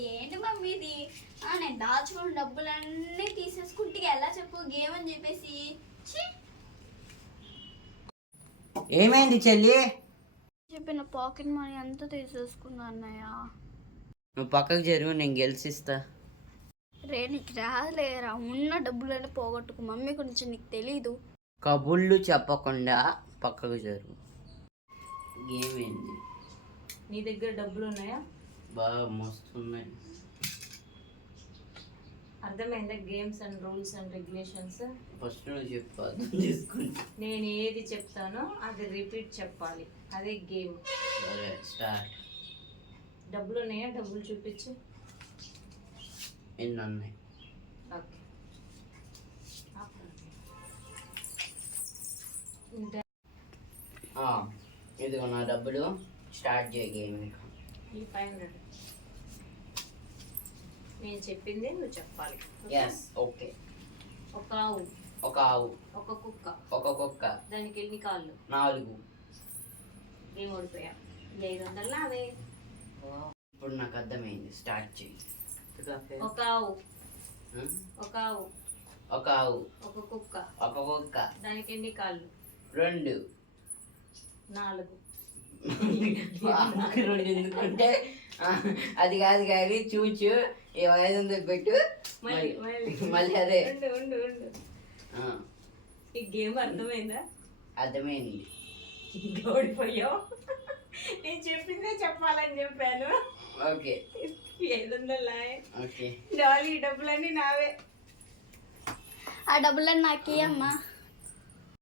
ఏంటి మమ్మీ ఇది? నేను దాచుకున్న డబ్బులన్నీ తీసేసుకుంటే ఎలా చెప్పు గేమ్ అని చెప్పేసి. ఏమైంది చెల్లి? చెప్పిన పాకెట్ మనీ అంతా తీసేసుకున్నా అన్నయ్య. నువ్వు పక్కకు జరుగు, నేను గెలిచిస్తా. రే నీకు రాలేరా, ఉన్న డబ్బులన్నీ పోగొట్టుకు. మమ్మీ గురించి నీకు తెలీదు. కబుళ్ళు చెప్పకుండా పక్కకు జరుగు. గేమ్ ఏంది? నీ దగ్గర డబ్బులు ఉన్నాయా? బాగా మస్తున్నాయి. అర్థమైందా games and rules and regulations? First నువ్వు చెప్పు, అర్థం చేసుకుంటా. నేను ఏది చెప్తానో అది రిపీట్ చెప్పాలి, అదే గేమ్. సరే స్టార్ట్. డబ్బులు ఉన్నాయా? డబ్బులు చూపించు. ఎన్ని ఉన్నాయి? ఓకే, ఇదిగో నా డబ్బులు. స్టార్ట్ చేయ గేమ్. ఈ 500 నేను చెప్పింది నువ్వు చెప్పాలి. Yes okay. ఒక ఆవు, ఒక ఆవు, ఒక కుక్క, ఒక కుక్క, దానికి ఎన్ని కాళ్ళు? 4. గేమ్ ఓడిపోయా. 500 నావే. ఇప్పుడు నాకు అర్థమైంది, స్టార్ట్ చేయి. ఒక ఆవు, హ్మ్? ఒక ఆవు, ఒక ఆవు, ఒక కుక్క, ఒక కుక్క, దానికి ఎన్ని కాళ్ళు? 2. 4. 2 ఎందుకుంటే అది కాదు కానీ చూచు. 500 పెట్టు. మళ్ళీ అదే. ఉండు. ఈ గేమ్ అర్థమైందా? అర్థమైంది. ఓడిపోయావు. నేను చెప్పిందే చెప్పాలని చెప్పాను. Okay 500 okay. డాలీ డబ్బులన్నీ నావే. ఆ డబ్బులన్నీ నాకే అమ్మా.